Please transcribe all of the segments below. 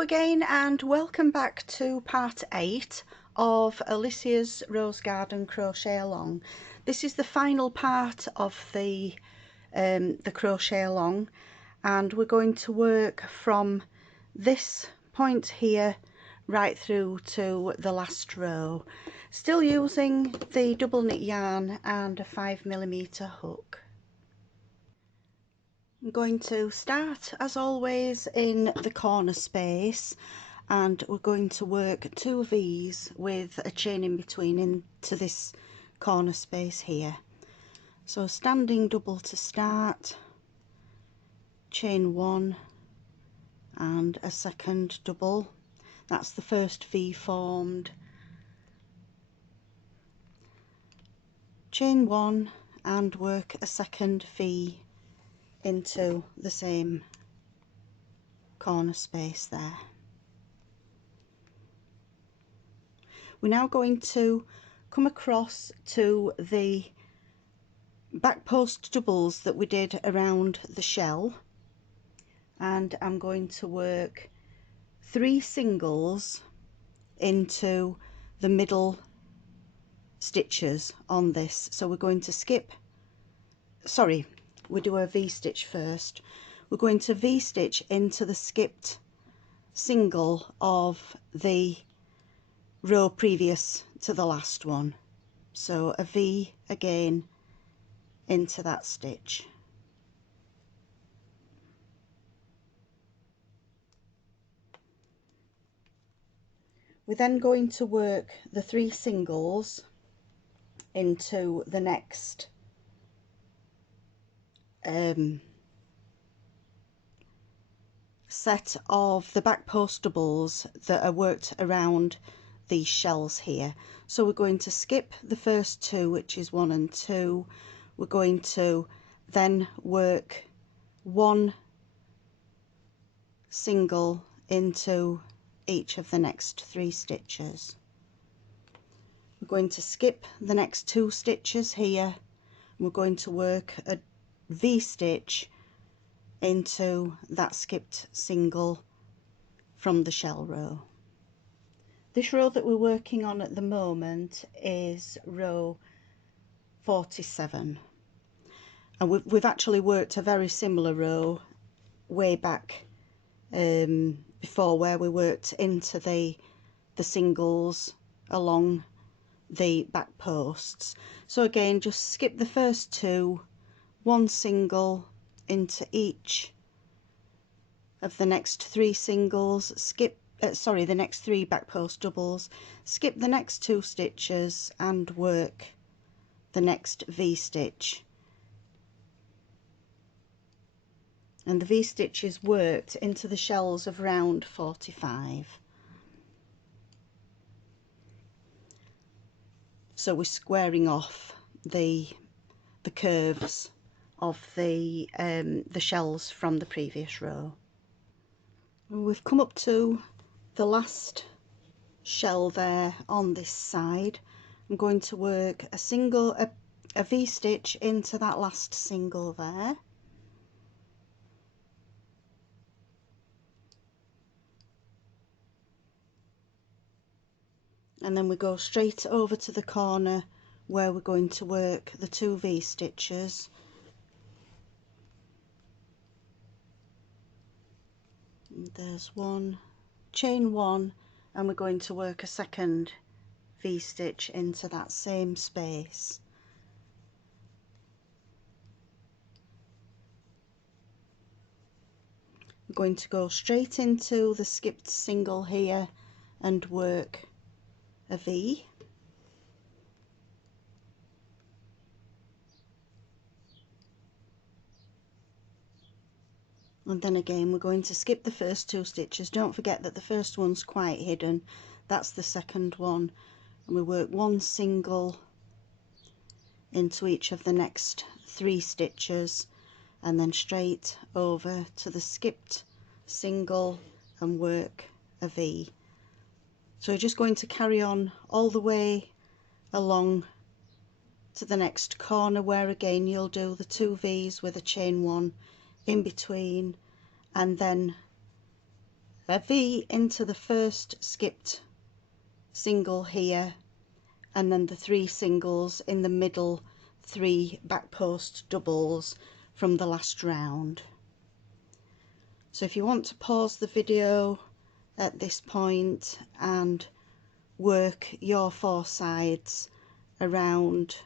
Hello again and welcome back to part 8 of Alicia's Rose Garden Crochet Along. This is the final part of the crochet along, and we're going to work from this point here right through to the last row, still using the double knit yarn and a 5mm hook. I'm going to start as always in the corner space, and we're going to work 2 V's with a chain in between into this corner space here. So standing double to start, chain 1 and a second double. That's the first V formed. Chain 1 and work a second V into the same corner space there. We're now going to come across to the back post doubles that we did around the shell, and I'm going to work 3 singles into the middle stitches on this. So we're going to skip, sorry, we do a V-stitch first. We're going to V-stitch into the skipped single of the row previous to the last one. So a V again into that stitch. We're then going to work the 3 singles into the next set of the back post doubles that are worked around these shells here. So we're going to skip the first 2, which is 1 and 2. We're going to then work 1 single into each of the next 3 stitches. We're going to skip the next 2 stitches here, and we're going to work a V-stitch into that skipped single from the shell row. This row that we're working on at the moment is row 47, and we've actually worked a very similar row way back before, where we worked into the singles along the back posts. So again, just skip the first 2, 1 single into each of the next 3 singles, skip the next 3 back post doubles, skip the next 2 stitches and work the next V-stitch. And the V-stitch is worked into the shells of round 45. So we're squaring off the curves of the shells from the previous row. We've come up to the last shell there on this side. I'm going to work a V-stitch into that last single there. And then we go straight over to the corner where we're going to work the 2 V-stitches. There's 1, chain 1, and we're going to work a second V-stitch into that same space. I'm going to go straight into the skipped single here and work a V. And then again, we're going to skip the first 2 stitches. Don't forget that the first one's quite hidden. That's the second one. And we work 1 single into each of the next 3 stitches, and then straight over to the skipped single and work a V. So we're just going to carry on all the way along to the next corner, where again you'll do the 2 V's with a chain 1 in between, and then a V into the first skipped single here, and then the 3 singles in the middle, 3 back post doubles from the last round. So if you want to pause the video at this point and work your 4 sides around,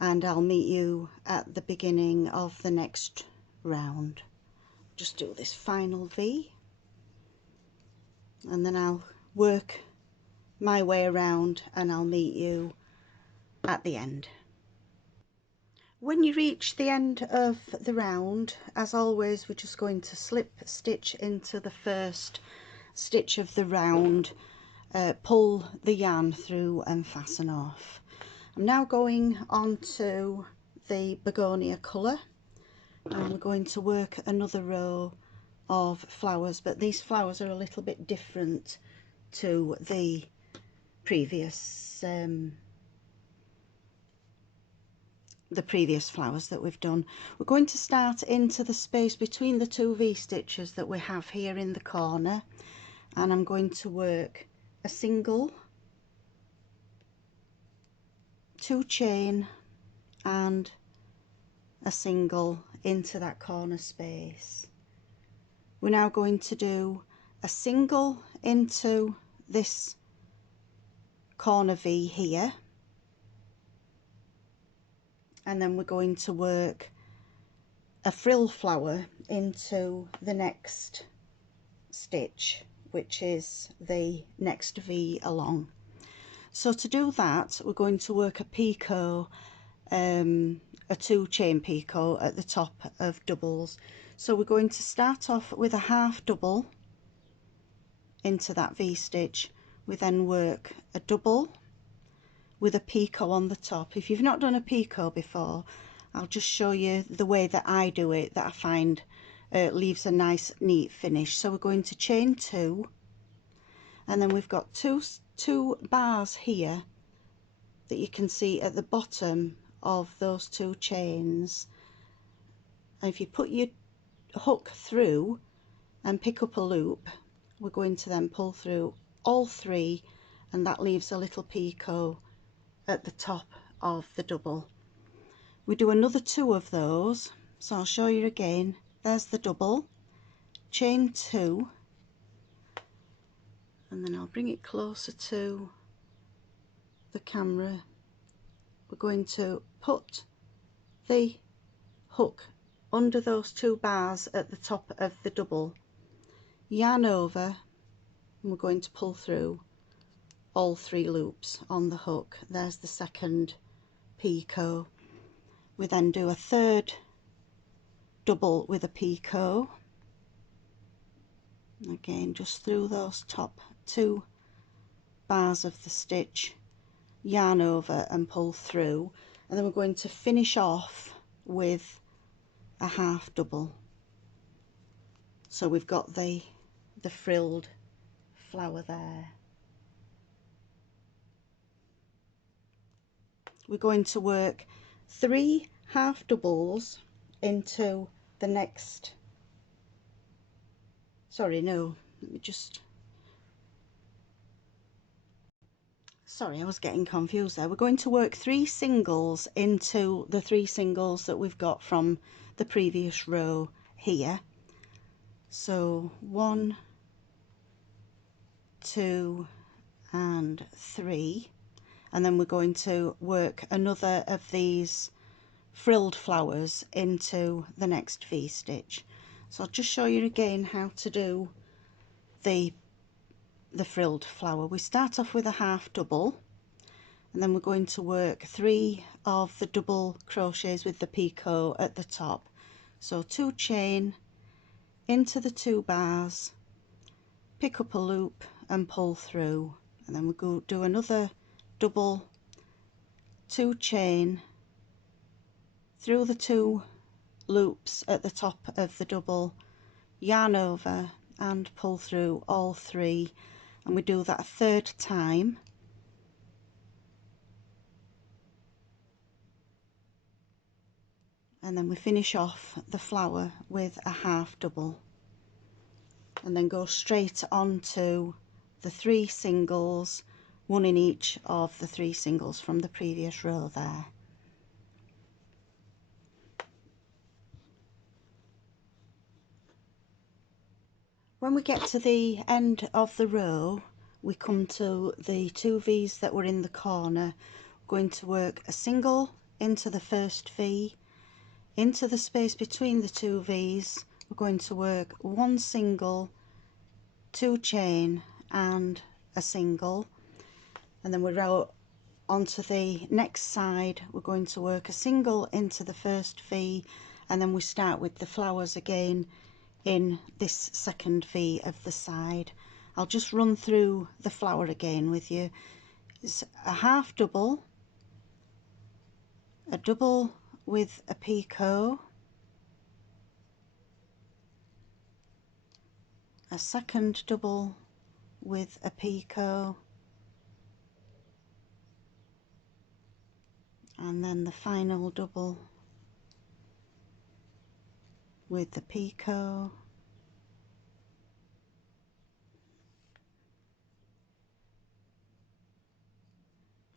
and I'll meet you at the beginning of the next round. Just do this final V, and then I'll work my way around and I'll meet you at the end. When you reach the end of the round, as always, we're just going to slip stitch into the first stitch of the round, pull the yarn through and fasten off. I'm now going on to the Begonia colour, and we're going to work another row of flowers, but these flowers are a little bit different to the previous flowers that we've done. We're going to start into the space between the 2 V-stitches that we have here in the corner, and I'm going to work a single, 2 chain and a single into that corner space. We're now going to do a single into this corner V here, and then we're going to work a frill flower into the next stitch, which is the next V along. So to do that, we're going to work a picot, a 2 chain picot at the top of doubles. So we're going to start off with a half double into that V stitch. We then work a double with a picot on the top. If you've not done a picot before, I'll just show you the way that I do it, that I find leaves a nice neat finish. So we're going to chain 2, and then we've got two bars here that you can see at the bottom of those 2 chains, and if you put your hook through and pick up a loop, we're going to then pull through all 3, and that leaves a little picot at the top of the double. We do another 2 of those, so I'll show you again. There's the double, chain 2, and then I'll bring it closer to the camera. We're going to put the hook under those 2 bars at the top of the double, yarn over, and we're going to pull through all 3 loops on the hook. There's the second picot. We then do a 3rd double with a picot, again just through those top 2 bars of the stitch, yarn over and pull through, and then we're going to finish off with a half double. So we've got the frilled flower there. We're going to work 3 half doubles into the next, sorry, no, let me just, sorry, I was getting confused there. We're going to work 3 singles into the 3 singles that we've got from the previous row here. So 1, 2 and 3, and then we're going to work another of these frilled flowers into the next V stitch. So I'll just show you again how to do the frilled flower. We start off with a half double, and then we're going to work 3 of the double crochets with the picot at the top. So 2 chain into the 2 bars, pick up a loop and pull through, and then we'll go do another double, 2 chain through the 2 loops at the top of the double, yarn over and pull through all 3, and we do that a 3rd time. And then we finish off the flower with a half double. and then go straight onto the 3 singles, one in each of the 3 singles from the previous row there. When we get to the end of the row, we come to the 2 V's that were in the corner. We're going to work a single into the first V, into the space between the 2 V's we're going to work 1 single, 2 chain and a single, and then we row onto the next side. We're going to work a single into the first V, and then we start with the flowers again in this second V of the side. I'll just run through the flower again with you. It's a half double, a double with a picot, a second double with a picot, and then the final double with the picot,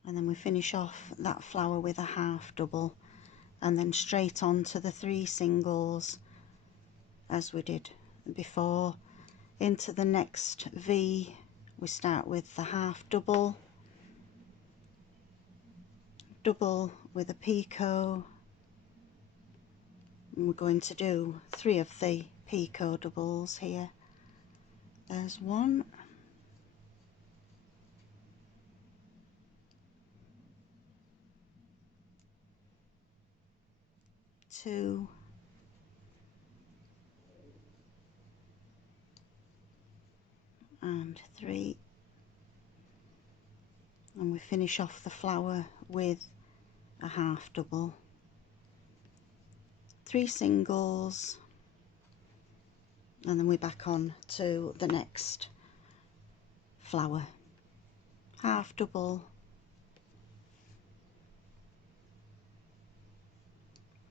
and then we finish off that flower with a half double, and then straight on to the 3 singles as we did before. Into the next V we start with the half double, double with a picot, and we're going to do 3 of the picot doubles here. There's 1, 2, and 3, and we finish off the flower with a half double, 3 singles, and then we're back on to the next flower. Half double,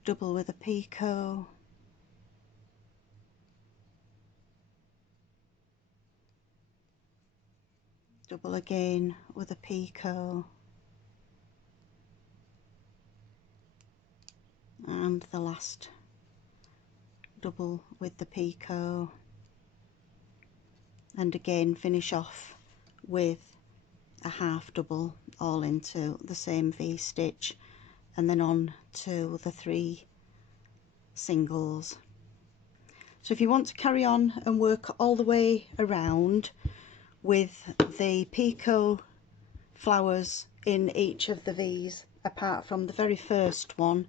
double with a picot, double again with a picot, and the last double with the picot, and again finish off with a half double all into the same V stitch, and then on to the 3 singles. So if you want to carry on and work all the way around with the picot flowers in each of the V's, apart from the very first one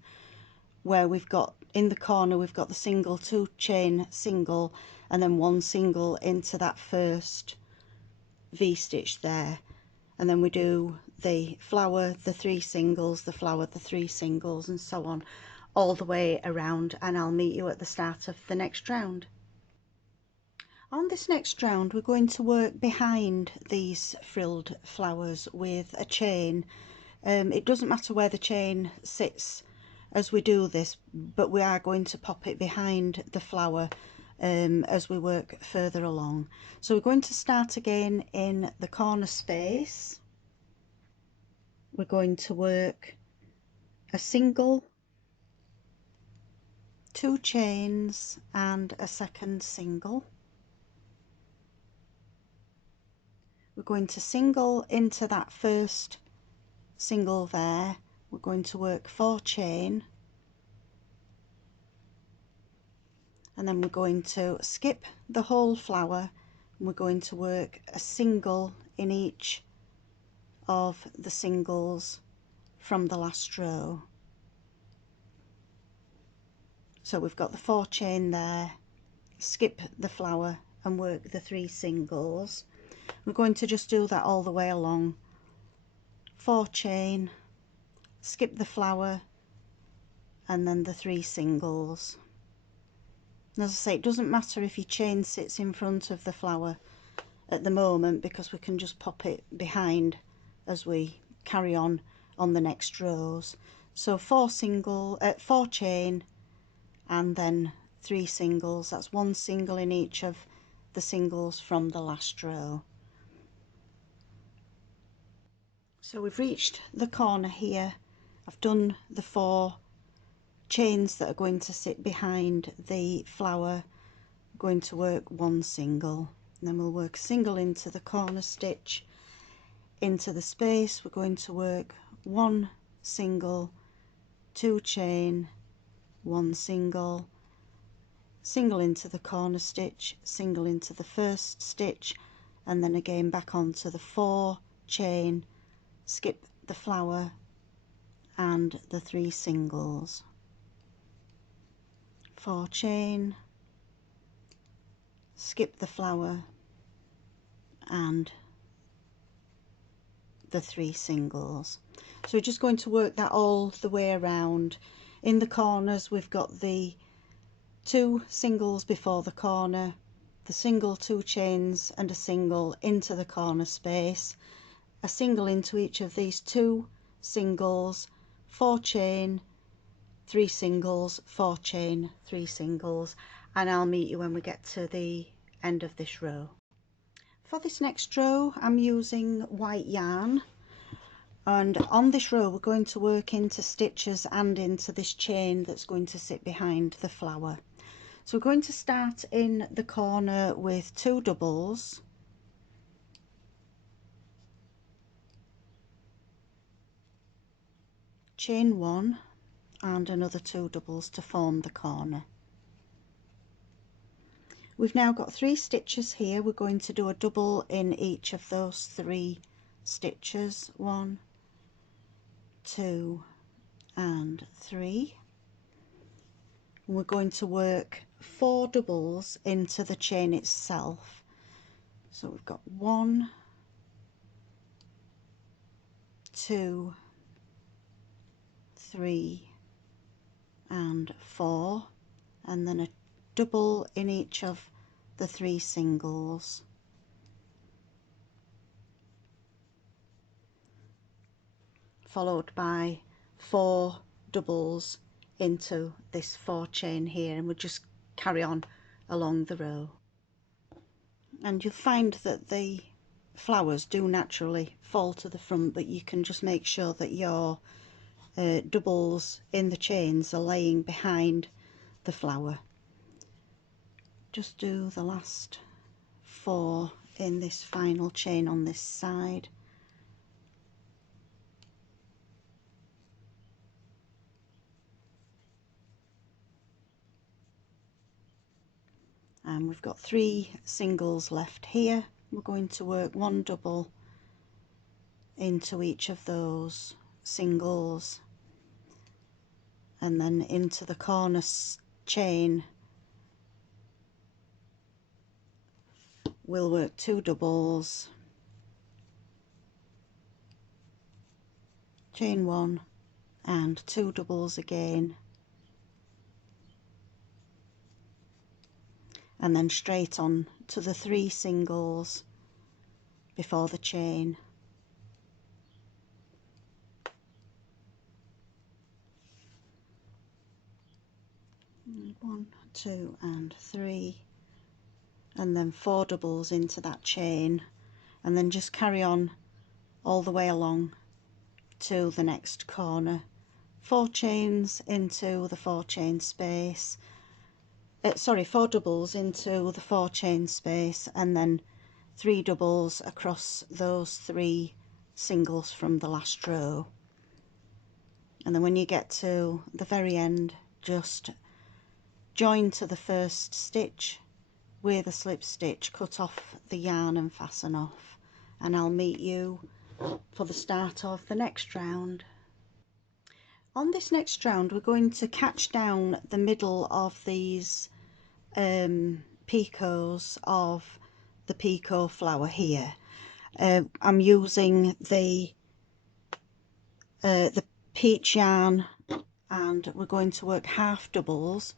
where we've got in the corner we've got the single, 2 chain single, and then 1 single into that first V stitch there, and then we do the flower, the 3 singles, the flower, the 3 singles, and so on all the way around, and I'll meet you at the start of the next round. On this next round we're going to work behind these frilled flowers with a chain. It doesn't matter where the chain sits as we do this, but we are going to pop it behind the flower as we work further along. So we're going to start again in the corner space. We're going to work a single, 2 chains and a second single. We're going to single into that first single there. We're going to work 4 chain, and then we're going to skip the whole flower, and we're going to work a single in each of the singles from the last row. So we've got the 4 chain there, skip the flower and work the 3 singles. We're going to just do that all the way along. 4 chain, skip the flower, and then the 3 singles. And as I say, it doesn't matter if your chain sits in front of the flower at the moment, because we can just pop it behind as we carry on the next rows. So 4 chain and then 3 singles. That's 1 single in each of the singles from the last row. So we've reached the corner here. I've done the 4 chains that are going to sit behind the flower. I'm going to work 1 single, and then we'll work a single into the corner stitch. Into the space we're going to work 1 single, 2 chain, 1 single, single into the corner stitch, single into the first stitch, and then again back onto the 4 chain, skip the flower and the 3 singles, 4 chain, skip the flower and the 3 singles. So we're just going to work that all the way around. In the corners we've got the 2 singles before the corner, the single, 2 chains and a single into the corner space, a single into each of these 2 singles, 4 chain, 3 singles, 4 chain, 3 singles, and I'll meet you when we get to the end of this row. For this next row I'm using white yarn, and on this row we're going to work into stitches and into this chain that's going to sit behind the flower. So we're going to start in the corner with 2 doubles, chain 1 and another 2 doubles to form the corner. We've now got 3 stitches here. We're going to do a double in each of those 3 stitches, 1, 2 and 3. We're going to work 4 doubles into the chain itself. So we've got 1, 2, 3 and 4, and then a double in each of the 3 singles, followed by 4 doubles into this 4 chain here, and we'll just carry on along the row. And you'll find that the flowers do naturally fall to the front, but you can just make sure that your doubles in the chains are laying behind the flower. Just do the last 4 in this final chain on this side. And we've got 3 singles left here. We're going to work 1 double into each of those singles, and then into the corner chain we'll work 2 doubles, chain 1 and 2 doubles again, and then straight on to the 3 singles before the chain. 1, 2 and 3, and then 4 doubles into that chain, and then just carry on all the way along to the next corner. 4 chains into the 4 chain space, 4 doubles into the 4 chain space, and then 3 doubles across those 3 singles from the last row. And then when you get to the very end, just join to the first stitch with a slip stitch, cut off the yarn and fasten off, and I'll meet you for the start of the next round. On this next round we're going to catch down the middle of these picots of the picot flower here. I'm using the peach yarn, and we're going to work half doubles.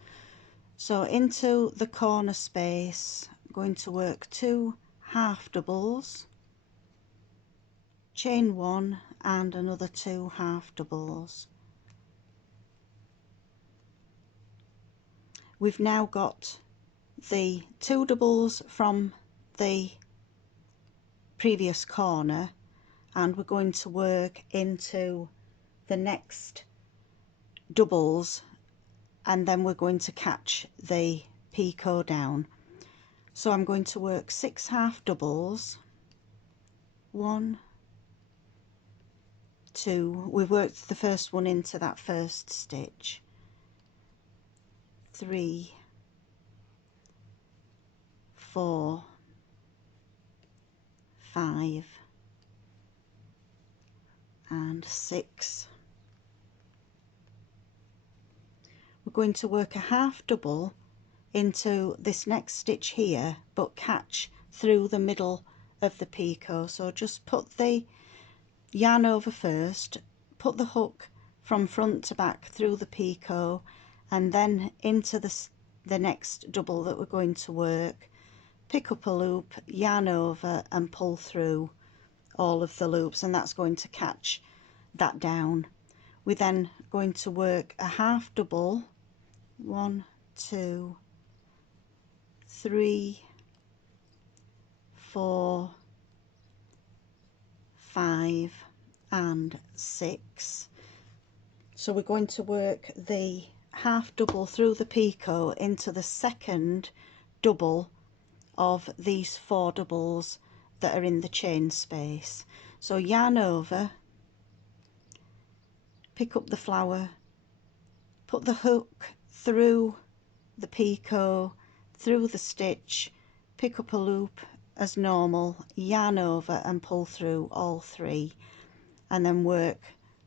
So into the corner space I'm going to work 2 half doubles, chain 1 and another 2 half doubles. We've now got the 2 doubles from the previous corner, and we're going to work into the next doubles, and then we're going to catch the picot down. So I'm going to work 6 half doubles, 1, 2, we've worked the first one into that first stitch, 3, 4, 5 and 6. We're going to work a half double into this next stitch here, but catch through the middle of the picot. So just put the yarn over first, put the hook from front to back through the picot, and then into the next double that we're going to work, pick up a loop, yarn over and pull through all of the loops, and that's going to catch that down. We're then going to work a half double, 1, 2, 3, 4, 5 and 6. So we're going to work the half double through the picot into the second double of these 4 doubles that are in the chain space. So yarn over, pick up the flower, put the hook through the picot, through the stitch, pick up a loop as normal, yarn over and pull through all 3, and then work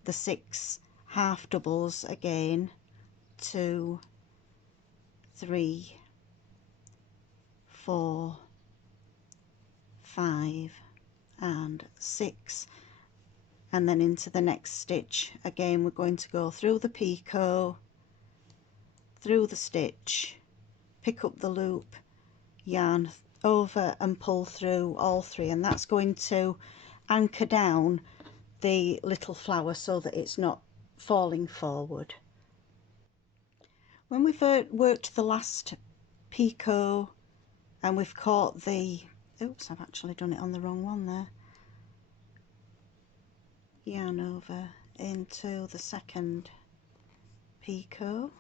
the 6 half doubles again, 2, 3, 4, 5 and 6, and then into the next stitch again we're going to go through the picot, through the stitch, pick up the loop, yarn over and pull through all 3, and that's going to anchor down the little flower so that it's not falling forward. When we've worked the last picot and we've caught the, oops, I've actually done it on the wrong one there, yarn over into the second picot,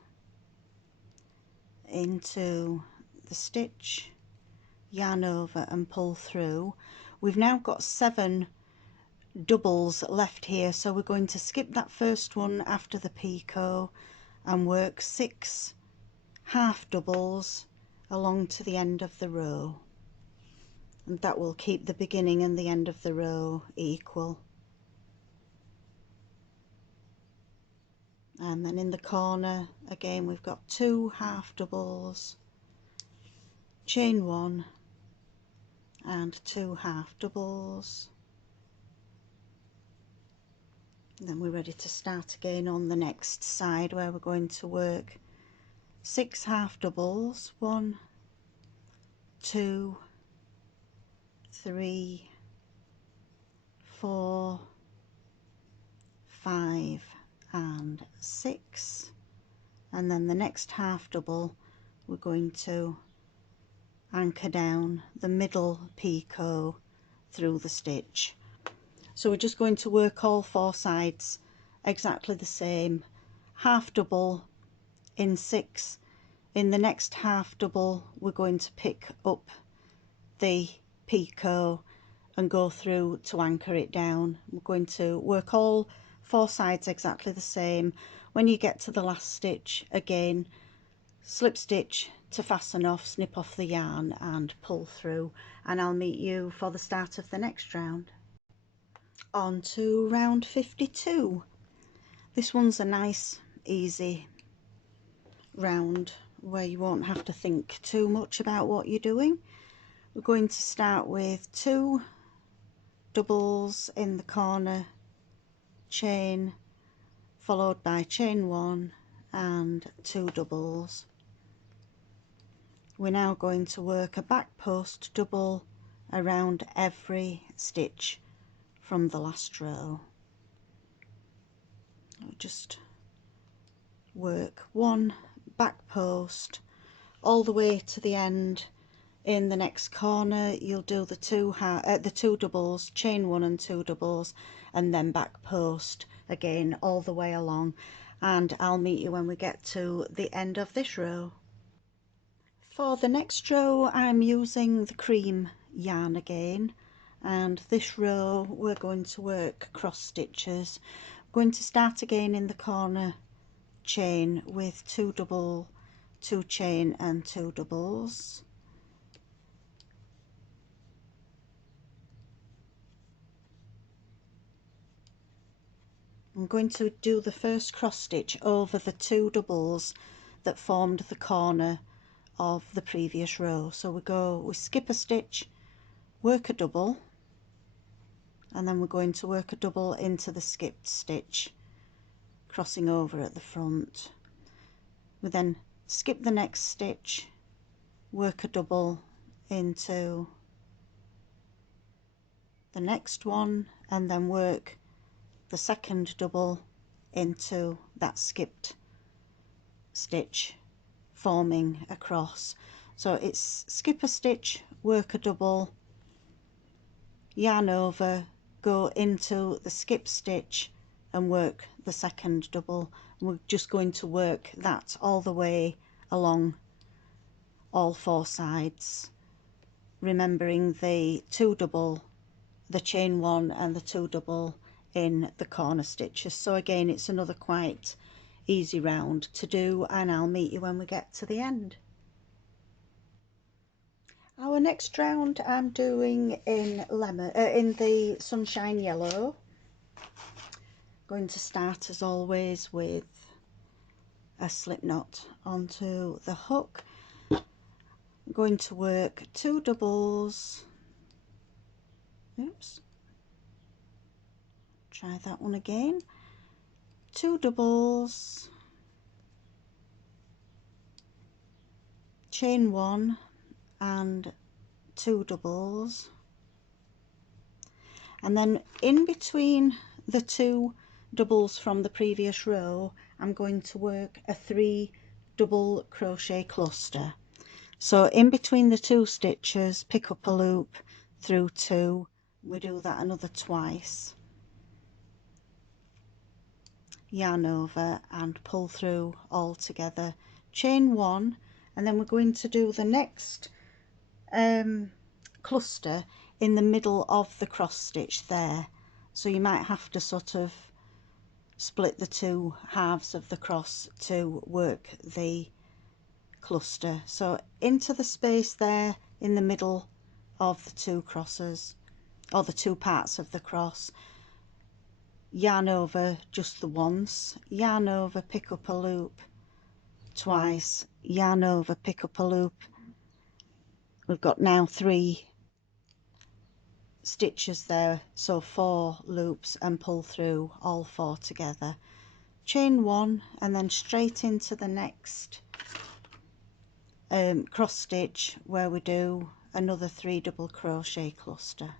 into the stitch, yarn over and pull through. We've now got 7 doubles left here, so we're going to skip that first one after the picot and work 6 half doubles along to the end of the row, and that will keep the beginning and the end of the row equal. And then in the corner again we've got 2 half doubles, chain 1 and 2 half doubles, and then we're ready to start again on the next side, where we're going to work 6 half doubles, 1, 2, 3, 4, 5 and 6, and then the next half double we're going to anchor down the middle picot through the stitch. So we're just going to work all 4 sides exactly the same, half double in 6. In the next half double we're going to pick up the picot and go through to anchor it down. We're going to work all 4 sides exactly the same. When you get to the last stitch, again slip stitch to fasten off, snip off the yarn and pull through, and I'll meet you for the start of the next round. On to round 52. This one's a nice easy round where you won't have to think too much about what you're doing. We're going to start with 2 doubles in the corner, chain, followed by chain 1 and 2 doubles. We're now going to work a back post double around every stitch from the last row. I'll just work 1 back post, all the way to the end. In the next corner you'll do the two doubles, chain 1 and 2 doubles, and then back post again all the way along, and I'll meet you when we get to the end of this row. For the next row I'm using the cream yarn again, and this row we're going to work cross stitches. I'm going to start again in the corner chain with 2 double, 2 chain and 2 doubles. I'm going to do the first cross stitch over the 2 doubles that formed the corner of the previous row. So we skip a stitch, work a double, and then we're going to work a double into the skipped stitch, crossing over at the front. We then skip the next stitch, work a double into the next one, and then work the second double into that skipped stitch, forming a cross. So it's skip a stitch, work a double, yarn over, go into the skip stitch and work the second double. We're just going to work that all the way along all 4 sides, remembering the 2 double, the chain 1 and the 2 double in the corner stitches. So again, it's another quite easy round to do, and I'll meet you when we get to the end. Our next round I'm doing in in the sunshine yellow. Going to start as always with a slip knot onto the hook. I'm going to work 2 doubles, oops, try that one again, 2 doubles, chain 1 and 2 doubles, and then in between the 2 doubles from the previous row I'm going to work a 3 double crochet cluster. So in between the 2 stitches, pick up a loop through 2, we do that another twice, yarn over and pull through all together, chain 1, and then we're going to do the next cluster in the middle of the cross stitch there. So you might have to sort of split the 2 halves of the cross to work the cluster. So into the space there in the middle of the 2 crosses, or the 2 parts of the cross, yarn over just the once, yarn over, pick up a loop twice, yarn over, pick up a loop. We've got now 3 stitches there, so 4 loops, and pull through all 4 together, chain 1, and then straight into the next cross stitch where we do another 3 double crochet cluster,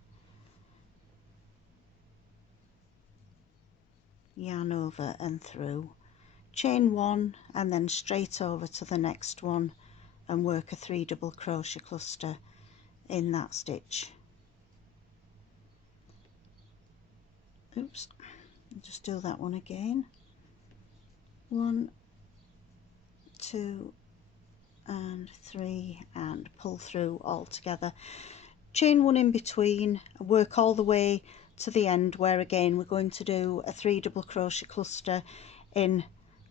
yarn over and through, chain 1, and then straight over to the next one and work a 3 double crochet cluster in that stitch. Oops, I'll just do that one again. 1, 2 and 3, and pull through all together, chain 1 in between, work all the way to the end where again we're going to do a 3 double crochet cluster in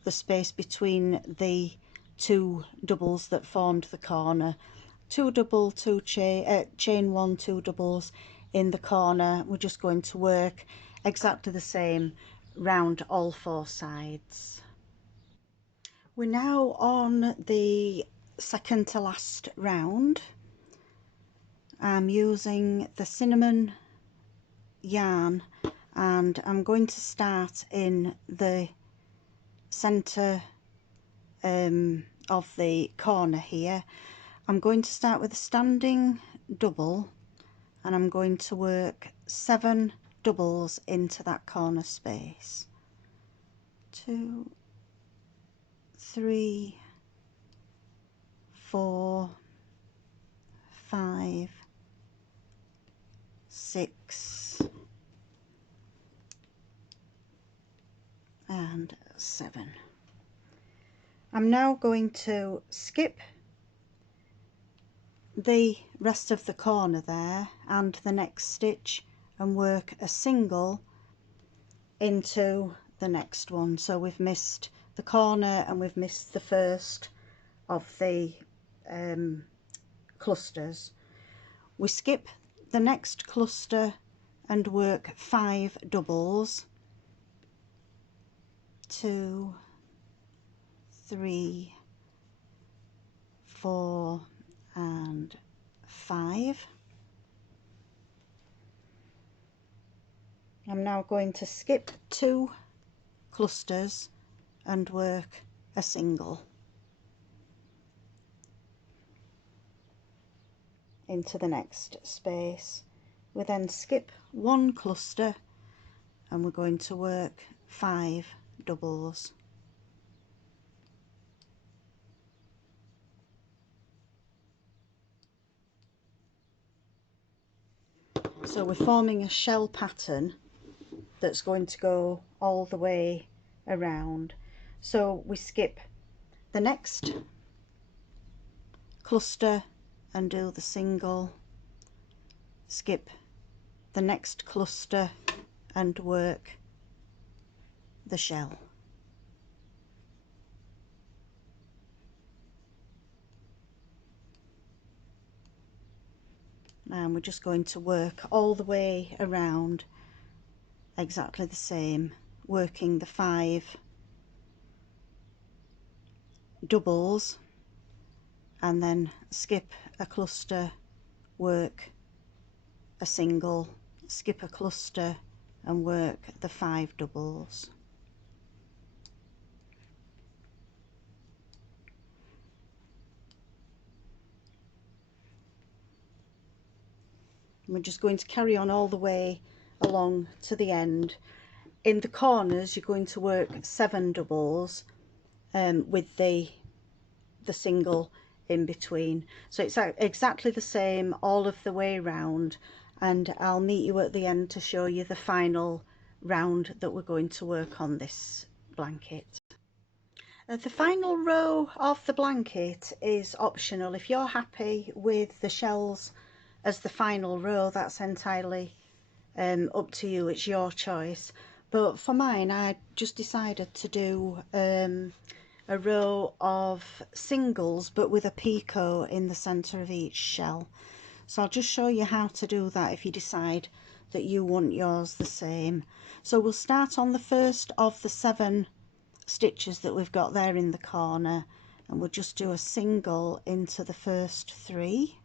the space between the 2 doubles that formed the corner, 2 double, 2 chain 1, 2 doubles in the corner. We're just going to work exactly the same round all 4 sides. We're now on the second to last round. I'm using the cinnamon yarn, and I'm going to start in the center of the corner here. I'm going to start with a standing double, and I'm going to work 7 doubles into that corner space. 2, 3, 4, 5, 6 and 7. I'm now going to skip the rest of the corner there and the next stitch and work a single into the next one. So we've missed the corner and we've missed the first of the clusters. We skip the next cluster and work 5 doubles, 2, 3, 4 and 5. I'm now going to skip 2 clusters and work a single into the next space. We then skip 1 cluster and we're going to work 5 doubles. So we're forming a shell pattern that's going to go all the way around. So we skip the next cluster and do the single, skip the next cluster and work the shell. And we're just going to work all the way around exactly the same, working the 5 doubles and then skip a cluster, work a single, skip a cluster and work the 5 doubles. We're just going to carry on all the way along to the end. In the corners you're going to work 7 doubles with the single in between. So it's exactly the same all of the way round, and I'll meet you at the end to show you the final round that we're going to work on this blanket. The final row of the blanket is optional. If you're happy with the shells as the final row, that's entirely up to you, it's your choice. But for mine, I just decided to do a row of singles but with a picot in the center of each shell. So I'll just show you how to do that if you decide that you want yours the same. So we'll start on the first of the 7 stitches that we've got there in the corner, and we'll just do a single into the first 3,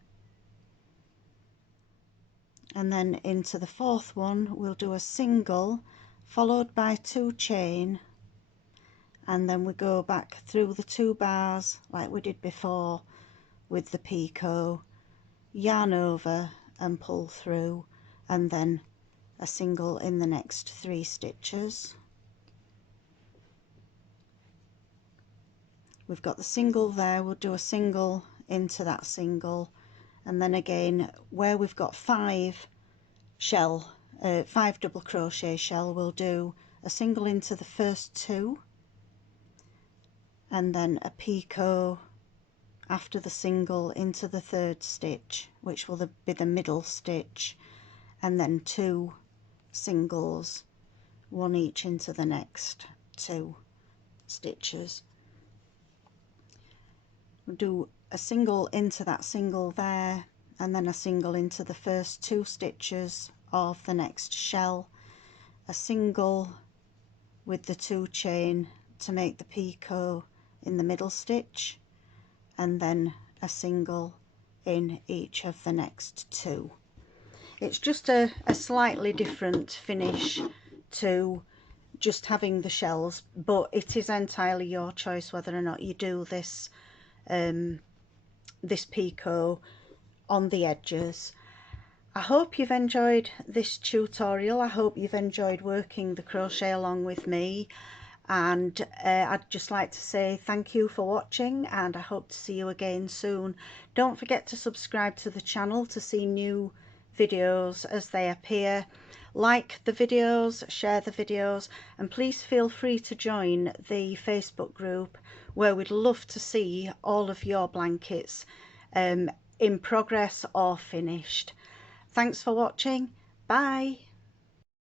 and then into the 4th one we'll do a single followed by 2 chain, and then we go back through the 2 bars like we did before with the picot, yarn over and pull through, and then a single in the next 3 stitches. We've got the single there, we'll do a single into that single, and then again where we've got 5 double crochet shell, we'll do a single into the first 2 and then a picot after the single into the 3rd stitch, which will be the middle stitch, and then 2 singles, 1 each into the next 2 stitches. We'll do a single into that single there, and then a single into the first 2 stitches of the next shell, a single with the 2 chain to make the picot in the middle stitch, and then a single in each of the next 2. It's just a slightly different finish to just having the shells, but it is entirely your choice whether or not you do this this picot on the edges. I hope you've enjoyed this tutorial. I hope you've enjoyed working the crochet along with me. and I'd just like to say thank you for watching, and I hope to see you again soon. Don't forget to subscribe to the channel to see new videos as they appear. Like the videos, share the videos, and please feel free to join the Facebook group, where we'd love to see all of your blankets in progress or finished. Thanks for watching. Bye.